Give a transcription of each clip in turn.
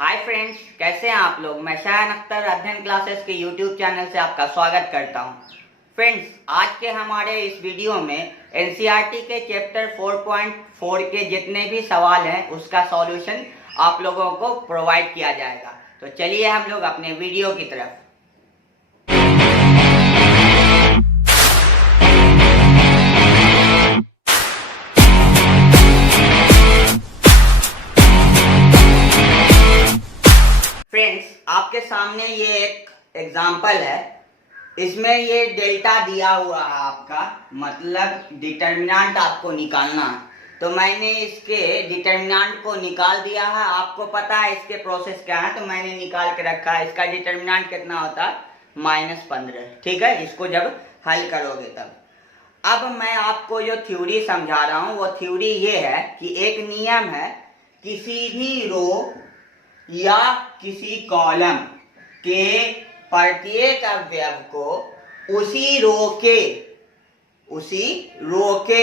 Hi friends, कैसे हैं आप लोग। मैं शायन अख्तर अध्ययन क्लासेस के यूट्यूब चैनल से आपका स्वागत करता हूं। फ्रेंड्स, आज के हमारे इस वीडियो में एनसीईआरटी के चैप्टर 4.4 के जितने भी सवाल हैं उसका सॉल्यूशन आप लोगों को प्रोवाइड किया जाएगा। तो चलिए हम लोग अपने वीडियो की तरफ। फ्रेंड्स, आपके सामने ये एक एग्जाम्पल है। इसमें ये डेल्टा दिया हुआ है आपका, मतलब डिटर्मिनेंट आपको निकालना है। तो मैंने इसके डिटर्मिनेंट को निकाल दिया है। आपको पता है इसके प्रोसेस क्या है, तो मैंने निकाल के रखा है। इसका डिटर्मिनेंट कितना होता है? -15। ठीक है, इसको जब हल करोगे तब। अब मैं आपको जो थ्योरी समझा रहा हूं वो थ्योरी ये है कि एक नियम है, किसी भी रो या किसी कॉलम के प्रत्येक अवयव को उसी रो के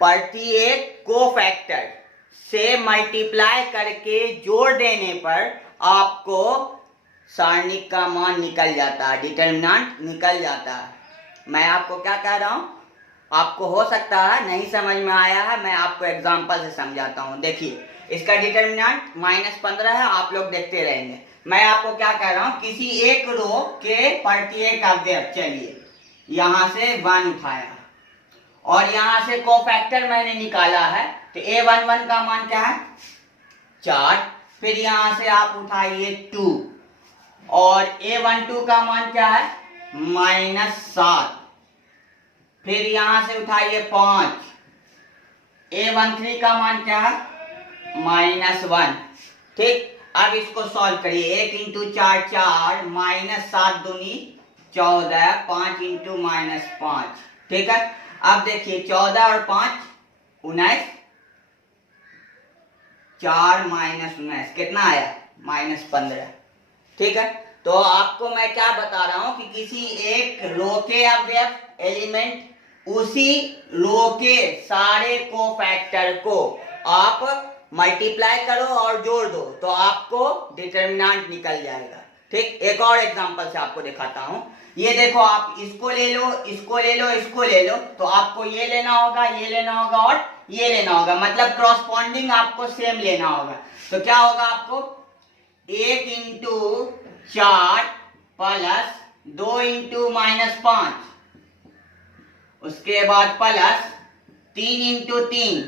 प्रत्येक कोफैक्टर से मल्टीप्लाई करके जोड़ देने पर आपको सारणिक का मान निकल जाता है, डिटर्मिनेंट निकल जाता है। मैं आपको क्या कह रहा हूं, आपको हो सकता है नहीं समझ में आया है, मैं आपको एग्जांपल से समझाता हूं। देखिए, इसका डिटर्मिनेंट -15 है, आप लोग देखते रहेंगे। मैं आपको क्या कह रहा हूं, किसी एक रो के प्रत्येक अवयव, चलिए यहां से 1 उठाया और यहां से कोफैक्टर मैंने निकाला है। तो A11 का मान क्या है? 4। फिर यहां से आप उठाइए 2 और A12 का मान क्या है? -7। फिर यहां से उठाइए 5। A13 का मान क्या है? -1। ठीक, अब इसको सॉल्व करिए। 1 × 4 4, -7 दूनी 14, 5 × -5। ठीक है, अब देखिए 14 और 5 19, 4 -19 कितना आया? -15। ठीक है, तो आपको मैं क्या बता रहा हूं कि किसी एक रो के अवयव एलिमेंट उसी रो के सारे कोफैक्टर को आप मल्टीप्लाई करो और जोड़ दो तो आपको डिटर्मिनेंट निकल जाएगा। ठीक, एक और एग्जांपल से आपको दिखाता हूं। ये देखो, आप इसको ले लो, इसको ले लो, इसको ले लो, तो आपको ये लेना होगा, ये लेना होगा और ये लेना होगा, मतलब क्रॉसपॉन्डिंग आपको सेम लेना होगा। तो क्या होगा आपको? 1 × 4 प्लस 2 × -5, उसके बाद प्लस 3 × 3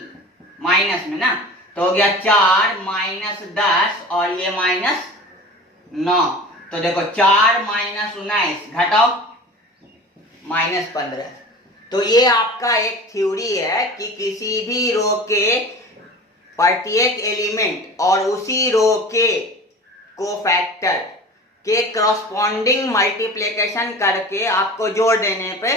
माइनस में ना, तो हो गया 4 -10 और ये -9। तो देखो 4 -19 घटाओ -15। तो ये आपका एक थ्योरी है कि किसी भी रो के प्रत्येक एलिमेंट और उसी रो के कोफैक्टर के क्रॉसपॉन्डिंग मल्टीप्लिकेशन करके आपको जोड़ देने पे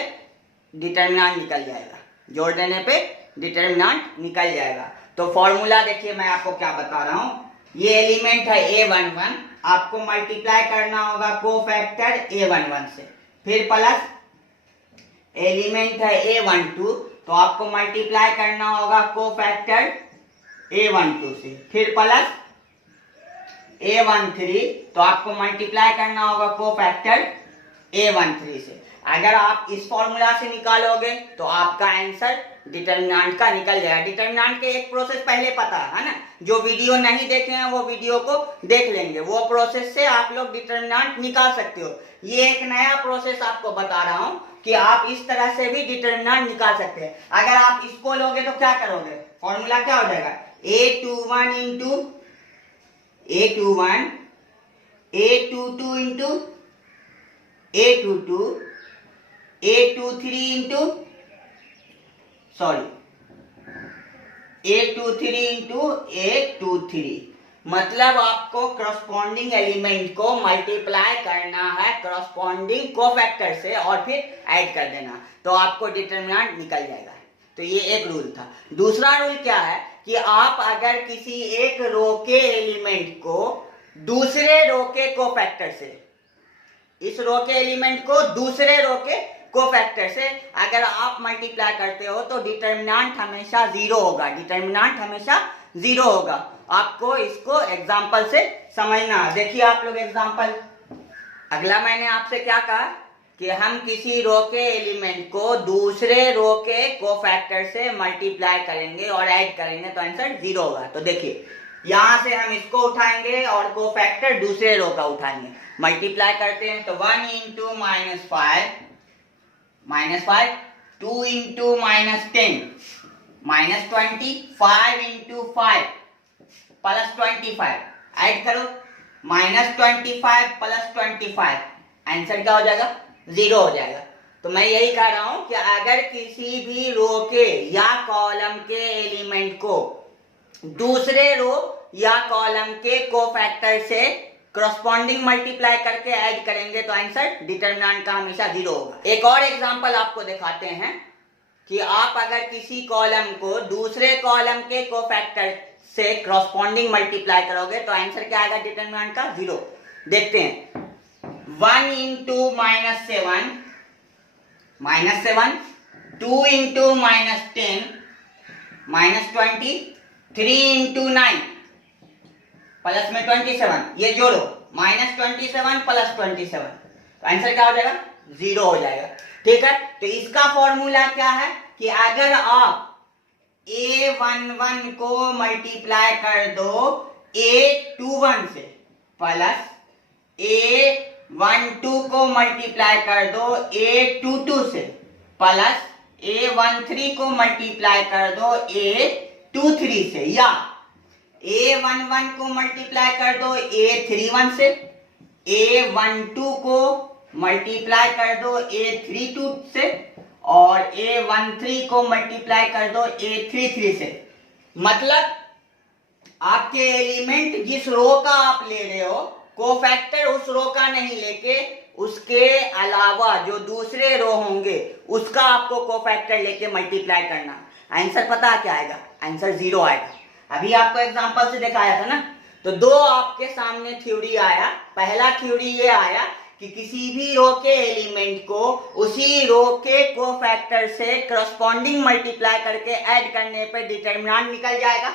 डिटर्मिनेंट निकल जाएगा। जोड़ देने पे डिटर्मिनेंट निकल जाएगा। तो फॉर्मूला देखिए, मैं आपको क्या बता रहा हूं। ये एलिमेंट है A11, आपको मल्टीप्लाई करना होगा कोफैक्टर A11 से। फिर प्लस एलिमेंट है A12, तो आपको मल्टीप्लाई करना होगा कोफैक्टर A12 से। फिर प्लस A13, तो आपको मल्टीप्लाई करना होगा कोफैक्टर A13 से। अगर आप इस फॉर्मूला से निकालोगे तो आपका आंसर डिटर्मिनेंट का निकल जाएगा। डिटर्मिनेंट के एक प्रोसेस पहले पता है ना, जो वीडियो नहीं देखे हैं वो वीडियो को देख लेंगे, वो प्रोसेस से आप लोग डिटर्मिनेंट निकाल सकते हो। ये एक नया प्रोसेस आपको बता रहा हूं कि आप इस तरह से भी डिटर्मिनेंट निकाल सकते हैं। अगर आप इसको लोगे तो क्या करोगे? फॉर्मूला क्या हो जाएगा? A21 × A21, A22 × A22, A23 × A23, मतलब आपको क्रॉसपॉन्डिंग एलिमेंट को मल्टीप्लाई करना है क्रॉसपॉन्डिंग कोफैक्टर से और फिर ऐड कर देना, तो आपको डिटर्मिनेंट निकल जाएगा। तो ये एक रूल था। दूसरा रूल क्या है कि आप अगर किसी एक रो के एलिमेंट को दूसरे रो के कोफैक्टर से, इस रो के एलिमेंट को दूसरे रो के कोफैक्टर से अगर आप मल्टीप्लाई करते हो तो डिटर्मिनेंट हमेशा 0 होगा। डिटर्मिनेंट हमेशा 0 होगा। आपको इसको एग्जाम्पल से समझना है। देखिए आप लोग एग्जाम्पल, अगला मैंने आपसे क्या कहा कि हम किसी रो के एलिमेंट को दूसरे रो के कोफैक्टर से मल्टीप्लाई करेंगे और ऐड करेंगे तो आंसर 0 होगा। तो देखिए यहां से हम इसको उठाएंगे और कोफैक्टर दूसरे रो का उठाएंगे, मल्टीप्लाई करते हैं तो 1 इंटू -5 -5, 2 इंटू -10 -20, 5 इंटू 5 +25, ऐड करो -25 +25, आंसर क्या हो जाएगा 0 हो जाएगा। तो मैं यही कह रहा हूं कि अगर किसी भी रो के या कॉलम के एलिमेंट को दूसरे रो या कॉलम के कोफैक्टर से करस्पॉन्डिंग मल्टीप्लाई करके ऐड करेंगे तो आंसर डिटरमिनेंट का हमेशा 0 होगा। एक और एग्जांपल आपको दिखाते हैं कि आप अगर किसी कॉलम को दूसरे कॉलम के कोफैक्टर से करस्पॉन्डिंग मल्टीप्लाई करोगे तो आंसर क्या आएगा डिटरमिनेंट का 0। देखते हैं 1 इंटू -7 -7, 2 इंटू -10 -20, 3 इंटू 9 प्लस में 27, ये जोड़ो -27 + 27, तो आंसर क्या हो जाएगा 0 हो जाएगा। ठीक है, तो इसका फॉर्मूला क्या है कि अगर आप A11 को मल्टीप्लाई कर दो A21 से प्लस A12 को मल्टीप्लाई कर दो A22 से प्लस A13 को मल्टीप्लाई कर दो A23 से, या A11 को मल्टीप्लाई कर दो A31 से, A12 को मल्टीप्लाई कर दो A32 से और A13 को मल्टीप्लाई कर दो A33 से। मतलब आपके एलिमेंट जिस रो का आप ले रहे हो कोफैक्टर उस रो का नहीं लेके उसके अलावा जो दूसरे रो होंगे उसका आपको कोफैक्टर लेके मल्टीप्लाई करना। आंसर पता है क्या आएगा, आंसर 0 आएगा। अभी आपको एग्जांपल से दिखाया था ना, तो दो आपके सामने थ्योरी आया। पहला थ्योरी ये आया कि किसी भी रो के एलिमेंट को उसी रो के कोफैक्टर से करस्पॉन्डिंग मल्टीप्लाई करके ऐड करने पे डिटरमिनेंट निकल जाएगा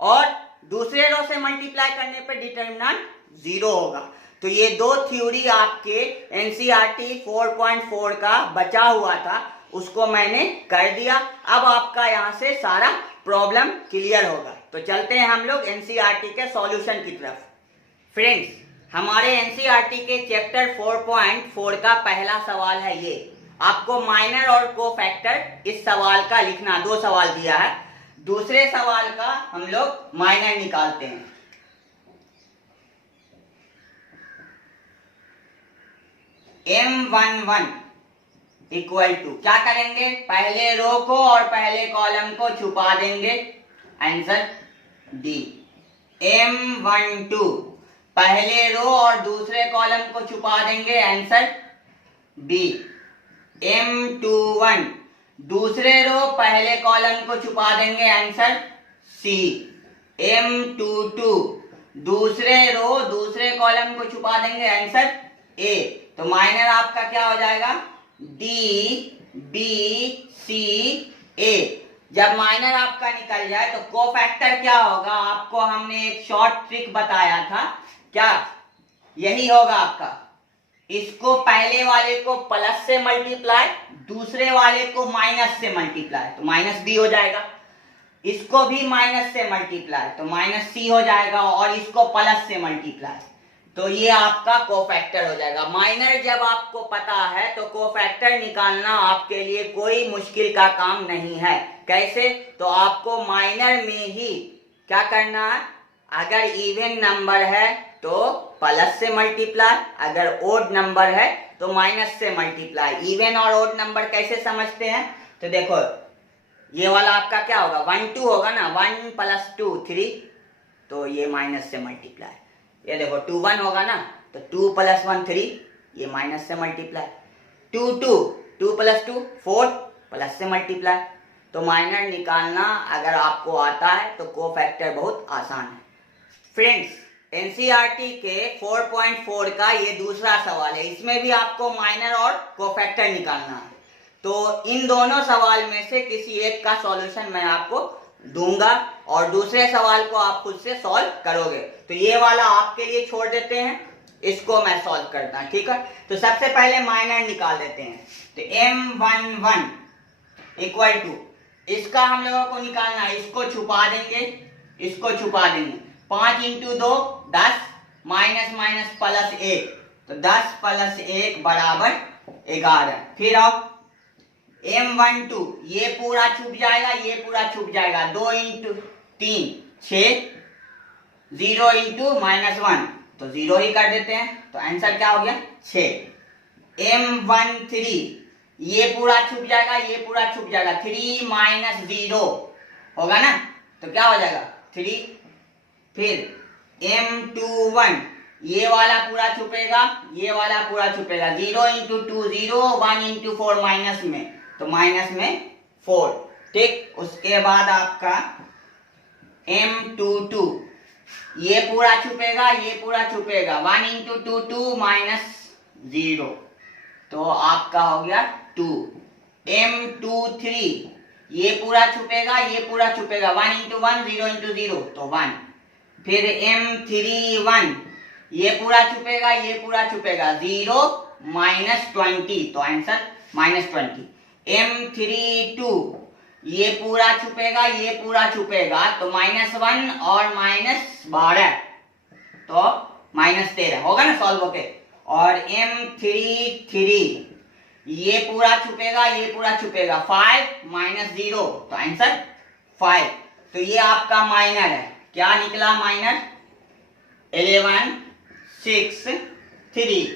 और दूसरे रो से मल्टीप्लाई करने पे डिटरमिनेंट 0 होगा। तो ये दो थ्योरी आपके एनसीईआरटी 4.4 का बचा हुआ था, उसको मैंने कर दिया। अब आपका यहां से सारा प्रॉब्लम क्लियर होगा। तो चलते हैं हम लोग एनसीईआरटी के सॉल्यूशन की तरफ। फ्रेंड्स, हमारे एनसीईआरटी के चैप्टर 4.4 का पहला सवाल है ये। आपको माइनर और कोफैक्टर इस सवाल का लिखना, 2 सवाल दिया है। दूसरे सवाल का हम लोग माइनर निकालते हैं। M11 इक्वल टू क्या करेंगे, पहले रो को और पहले कॉलम को छुपा देंगे, आंसर डी। M12 पहले रो और दूसरे कॉलम को छुपा देंगे, आंसर बी। M21 दूसरे रो पहले कॉलम को छुपा देंगे, आंसर सी। M22 दूसरे रो दूसरे कॉलम को छुपा देंगे, आंसर ए। तो माइनर आपका क्या हो जाएगा, डी बी सी ए। जब माइनर आपका निकल जाए तो कोफैक्टर क्या होगा, आपको हमने एक शॉर्ट ट्रिक बताया था, क्या यही होगा आपका। इसको पहले वाले को प्लस से मल्टीप्लाई, दूसरे वाले को माइनस से मल्टीप्लाई, तो माइनस बी हो जाएगा। इसको भी माइनस से मल्टीप्लाई तो माइनस सी हो जाएगा, और इसको प्लस से मल्टीप्लाई तो ये आपका कोफैक्टर हो जाएगा। माइनर जब आपको पता है तो कोफैक्टर निकालना आपके लिए कोई मुश्किल का काम नहीं है। कैसे, तो आपको माइनर में ही क्या करना है, अगर इवन नंबर है तो प्लस से मल्टीप्लाई, अगर ओड नंबर है तो माइनस से मल्टीप्लाई। इवन और ओड नंबर कैसे समझते हैं, तो देखो ये वाला आपका क्या होगा, 1 2 होगा ना, 1 + 2 3, तो ये माइनस से मल्टीप्लाई। ये देखो 2 1 होगा ना, तो 2 + 1 3, ये माइनस से मल्टीप्लाई। 2 2 2 + 2 4, प्लस से मल्टीप्लाई। तो माइनर निकालना अगर आपको आता है तो कोफैक्टर बहुत आसान है। फ्रेंड्स, एनसीईआरटी के 4.4 का ये दूसरा सवाल है, इसमें भी आपको माइनर और कोफैक्टर निकालना है। तो इन दोनों सवाल में से किसी एक का सॉल्यूशन मैं आपको दूंगा और दूसरे सवाल को आप खुद से सॉल्व करोगे। तो ये वाला आपके लिए छोड़ देते हैं, इसको मैं सॉल्व करता हूं, ठीक है। तो सबसे पहले माइनर निकाल देते हैं। तो M11 इक्वल टू, इसका हम लोगों को निकालना है, इसको छुपा देंगे, इसको छुपा देंगे। 5 इंटू 2 10, माइनस माइनस प्लस 1, तो 10 प्लस 1 बराबर 11। फिर अब M12, ये पूरा छुप जाएगा, ये पूरा छुप जाएगा। 2 इंटू 3 6, 0 इंटू -1, तो 0 ही कर देते हैं। तो आंसर क्या हो गया 6। M13, ये पूरा छुप जाएगा, ये पूरा छुप जाएगा। 3 माइनस 0 होगा ना, तो क्या हो जाएगा 3। फिर M21, ये वाला पूरा छुपेगा, ये वाला पूरा छुपेगा। 0 इंटू 2 0, 1 इंटू 4 माइनस में, तो माइनस में 4, ठीक। उसके बाद आपका M22, ये पूरा छुपेगा, ये पूरा छुपेगा। 1 इंटू 2 2 माइनस 0, तो आपका हो गया 2। M23, ये पूरा छुपेगा, ये पूरा छुपेगा। 1 इंटू 1 0 इंटू 0, तो 1। फिर M31, ये पूरा छुपेगा, ये पूरा छुपेगा। 0 माइनस 20, तो आंसर -20। M32, ये पूरा छुपेगा, ये पूरा छुपेगा, तो -1 और -12, तो -13 होगा ना सॉल्व होके। और M33, ये पूरा छुपेगा, ये पूरा छुपेगा। 5 माइनस 0, तो आंसर 5। तो ये आपका माइनर है। क्या निकला माइनर 11 6 3,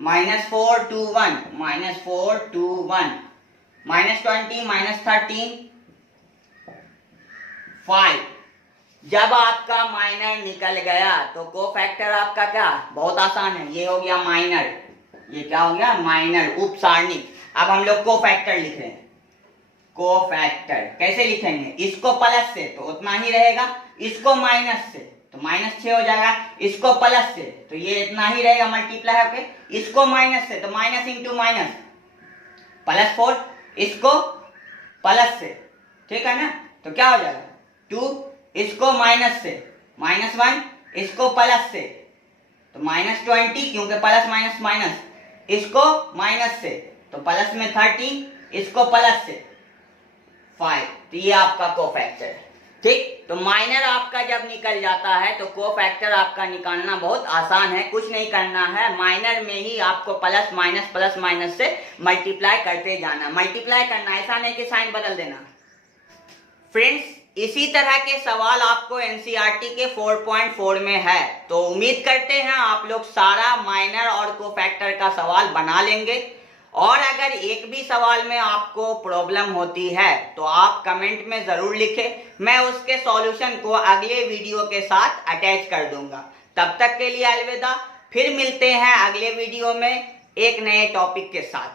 -4 2 1, -4 2 1, -20 -13 5। जब आपका माइनर निकल गया तो कोफैक्टर आपका क्या, बहुत आसान है, ये हो गया माइनर। ये क्या हो गया माइनर, उप सारणिक। अब हम लोग कोफैक्टर लिख रहे हैं। कोफैक्टर कैसे लिखेंगे, इसको प्लस से तो उतना ही रहेगा, इसको माइनस से तो -6 हो जाएगा, इसको प्लस से तो ये इतना ही रहेगा मल्टीप्लाई होके, इसको माइनस से तो माइनस इंटू माइनस +4, इसको प्लस से, ठीक है ना। तो क्या हो जाएगा 2, इसको माइनस से -1, इसको प्लस से तो -20, क्योंकि प्लस माइनस माइनस, इसको माइनस से तो प्लस में 30, इसको प्लस से 5। तो ये आपका कोफैक्टर है, ठीक। तो माइनर आपका जब निकल जाता है तो कोफैक्टर आपका निकालना बहुत आसान है, कुछ नहीं करना है। माइनर में ही आपको प्लस माइनस से मल्टीप्लाई करते जाना, मल्टीप्लाई करना, ऐसा नहीं कि साइन बदल देना। फ्रेंड्स, इसी तरह के सवाल आपको एनसीईआरटी के 4.4 में है, तो उम्मीद करते हैं आप लोग सारा माइनर और कोफैक्टर का सवाल बना लेंगे। और अगर एक भी सवाल में आपको प्रॉब्लम होती है तो आप कमेंट में जरूर लिखें, मैं उसके सॉल्यूशन को अगले वीडियो के साथ अटैच कर दूंगा। तब तक के लिए अलविदा, फिर मिलते हैं अगले वीडियो में एक नए टॉपिक के साथ।